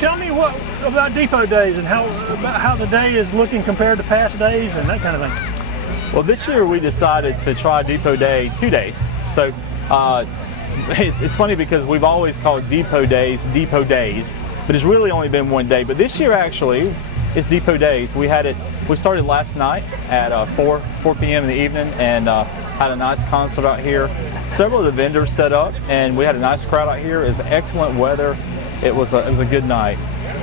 tell me what about Depot Days and how the day is looking compared to past days and that kind of thing? Well, this year we decided to try Depot Day 2 days. So it's funny because we've always called Depot Days, but it's really only been 1 day. But this year actually is Depot Days. We started last night at 4 p.m. in the evening and had a nice concert out here. Several of the vendors set up and we had a nice crowd out here. It was excellent weather. It was a good night.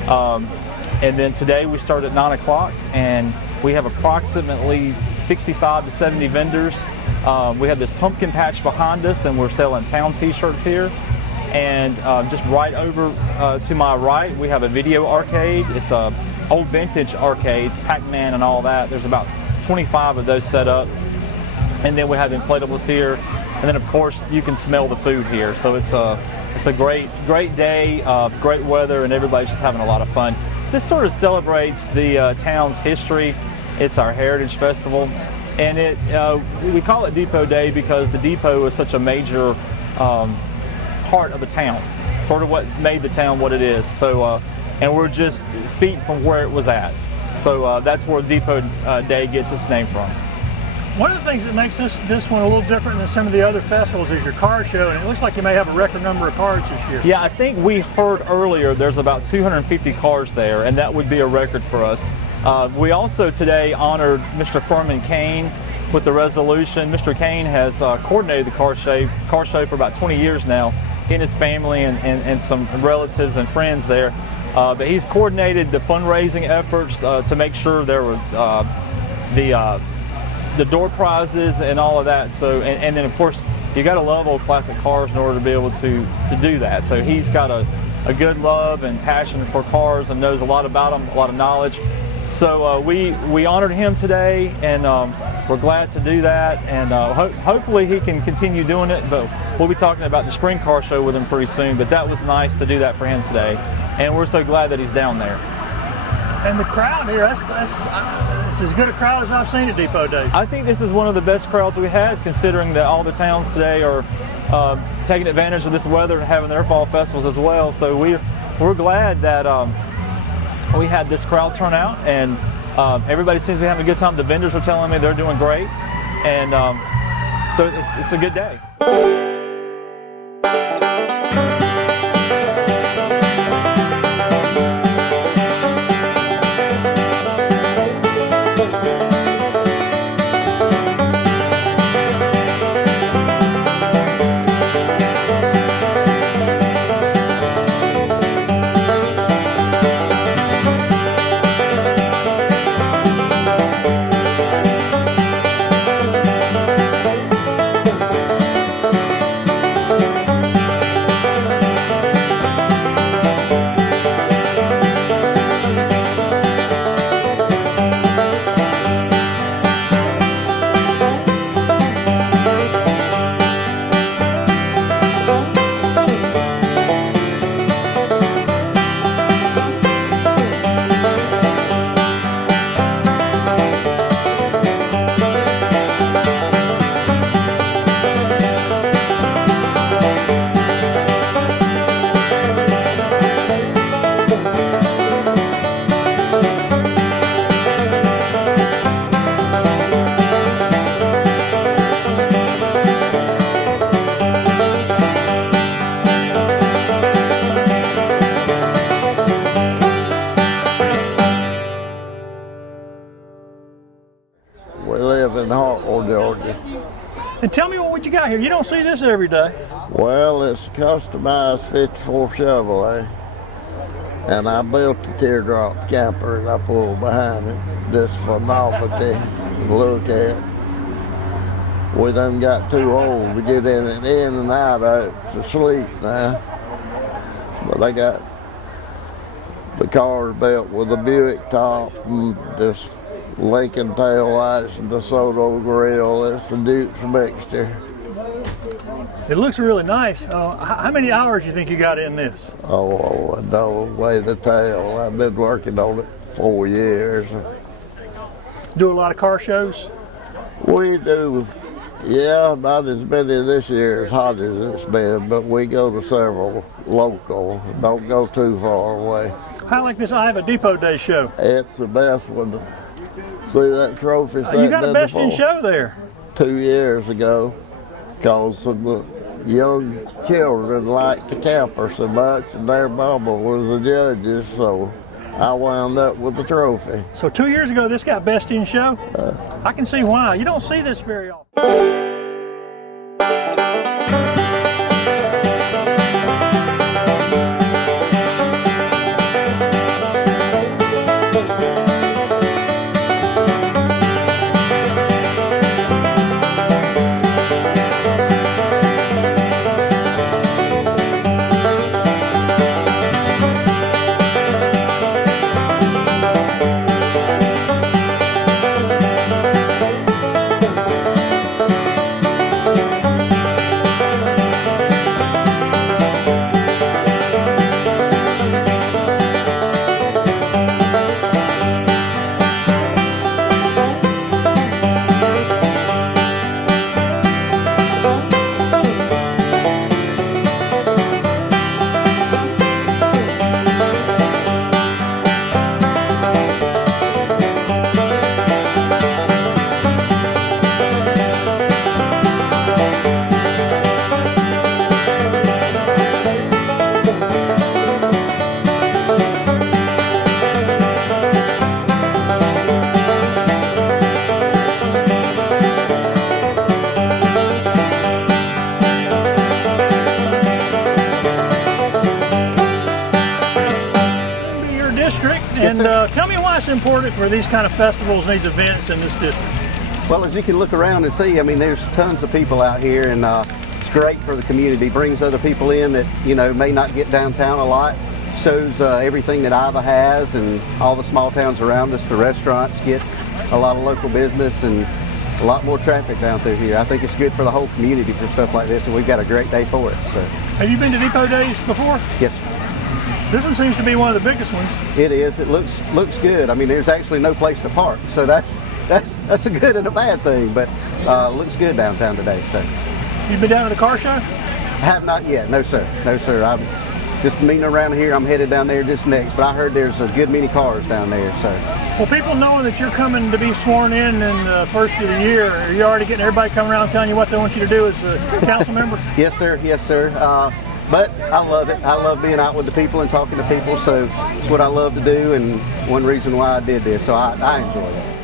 And then today we started at 9 o'clock and we have approximately 65 to 70 vendors. We have this pumpkin patch behind us and we're selling town t-shirts here. And just right over to my right, we have a video arcade. It's a old vintage arcades, Pac-Man and all that. There's about 25 of those set up. And then we have inflatables here. And then of course you can smell the food here. So it's a great day, great weather, and everybody's just having a lot of fun. This sort of celebrates the town's history. It's our Heritage Festival. And we call it Depot Day because the depot is such a major part of the town, sort of what made the town what it is. So, and we're just feet from where it was at. So that's where Depot Day gets its name from. One of the things that makes this one a little different than some of the other festivals is your car show, and it looks like you may have a record number of cars this year. Yeah, I think we heard earlier there's about 250 cars there, and that would be a record for us. We also today honored Mr. Furman Kane with the resolution. Mr. Kane has coordinated the car show for about 20 years now, he and his family and some relatives and friends there. But he's coordinated the fundraising efforts to make sure there were the door prizes and all of that. So and then of course you got to love old classic cars in order to be able to do that. So he's got a good love and passion for cars and knows a lot about them, a lot of knowledge. So we honored him today, and we're glad to do that, and hopefully he can continue doing it, but we'll be talking about the spring car show with him pretty soon. But that was nice to do that for him today, and we're so glad that he's down there. And the crowd here, that's as good a crowd as I've seen at Depot Day. I think this is one of the best crowds we had, considering that all the towns today are taking advantage of this weather and having their fall festivals as well. So we're glad that we had this crowd turn out, and everybody seems to be having a good time. The vendors are telling me they're doing great, and so it's a good day. We live in Hartwell, Georgia. And tell me what you got here. You don't see this every day. Well, it's a customized 54 Chevrolet, and I built the teardrop camper and I pulled behind it just for novelty to look at. We done got too old to get in and out of it to sleep now. But I got the car built with a Buick top and this Lincoln tail lights and DeSoto grill. It's the Duke's mixture. It looks really nice. How many hours do you think you got in this? Oh, no way to tell. I've been working on it 4 years. Do a lot of car shows? We do Yeah, not as many this year as hot as it's been, but we go to several local. Don't go too far away. I like this Iva Depot Days show. It's the best one. See that trophy? You got a best in show there. 2 years ago, because the young children liked the camper so much, and their mama was the judges, so I wound up with the trophy. So 2 years ago, this got best in show? I can see why. You don't see this very often. District, and tell me why it's important for these kind of festivals and these events in this district. Well, as you can look around and see, I mean, there's tons of people out here, and it's great for the community. Brings other people in that, you know, may not get downtown a lot. Shows everything that Iva has, and all the small towns around us. The restaurants get a lot of local business and a lot more traffic down through here. I think it's good for the whole community for stuff like this, and we've got a great day for it. So, have you been to Depot Days before? Yes. This one seems to be one of the biggest ones. It is. It looks good. I mean, there's actually no place to park, so that's a good and a bad thing. But looks good downtown today. So. You been down to the car show? I have not yet. No, sir. No, sir. I'm just meeting around here. I'm headed down there just next. But I heard there's a good many cars down there. So. Well, people knowing that you're coming to be sworn in the first of the year, are you already getting everybody coming around telling you what they want you to do as a council member? Yes, sir. Yes, sir. But I love it. I love being out with the people and talking to people. So it's what I love to do, and one reason why I did this. So I enjoy it.